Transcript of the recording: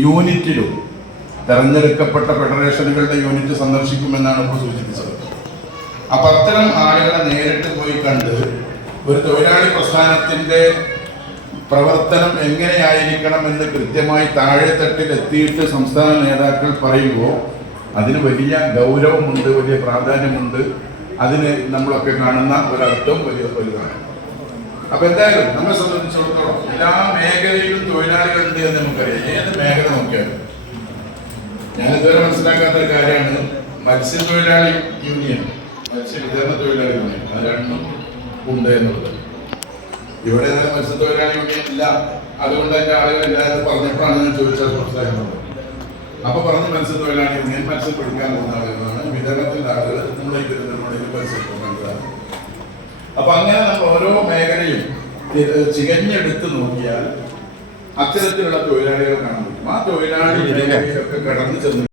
യൂണിറ്റിലും തെരഞ്ഞെടുക്കപ്പെട്ട ഫെഡറേഷനുകളുടെ യൂണിറ്റ് സന്ദർശിക്കുമെന്നാണ് ഇപ്പോൾ സൂചിപ്പിച്ചത്. അപ്പം അത്തരം ആളുകളെ നേരിട്ട് പോയി കണ്ട് ഒരു തൊഴിലാളി പ്രസ്ഥാനത്തിൻ്റെ പ്രവർത്തനം എങ്ങനെയായിരിക്കണം എന്ന് കൃത്യമായി താഴെത്തട്ടിൽ എത്തിയിട്ട് സംസ്ഥാന നേതാക്കൾ പറയുമ്പോൾ അതിന് വലിയ ഗൗരവമുണ്ട്, വലിയ പ്രാധാന്യമുണ്ട്. അതിന് നമ്മളൊക്കെ കാണുന്ന ഒരർത്ഥം വലിയ വലുതാണ്. അപ്പം എന്തായാലും നമ്മെ സംബന്ധിച്ചിടത്തോളം എല്ലാ മേഖലയിലും തൊഴിലാളികളുണ്ട് എന്ന് നമുക്കറിയാം. ഏത് മേഖല നോക്കിയാലും ഞാനിതുവരെ മനസ്സിലാക്കാത്ത ഒരു കാര്യമാണ് മത്സ്യത്തൊഴിലാളി യൂണിയൻ, മത്സ്യവിതരണ തൊഴിലാളി യൂണിയൻ, അത് രണ്ടും ഉണ്ട് എന്നുള്ളത്. ഇവിടെ മത്സ്യത്തൊഴിലാളി യൂണിയൻ ഇല്ല, അതുകൊണ്ട് തന്നെ ആളുകൾ എല്ലാവരും പറഞ്ഞപ്പോഴാണ് ഞാൻ ചോദിച്ചത് മനസ്സിലാക്കുന്നത്. അപ്പൊ പറഞ്ഞ് മത്സ്യത്തൊഴിലാളി യൂണിയൻ മത്സ്യം പിടിക്കാൻ പോകുന്ന ആളുകളാണ്, വിതരണത്തിന്റെ ആളുകൾ നമ്മളിൽ മത്സ്യം കൊണ്ടുവരാണ്. അപ്പൊ അങ്ങനെ നമ്മൾ ഓരോ മേഖലയും ചികഞ്ഞെടുത്ത് നോക്കിയാൽ അത്തരത്തിലുള്ള തൊഴിലാളികൾ കാണാൻ പറ്റും. ആ തൊഴിലാളി മേഖലയിലൊക്കെ കടന്നു ചെന്ന്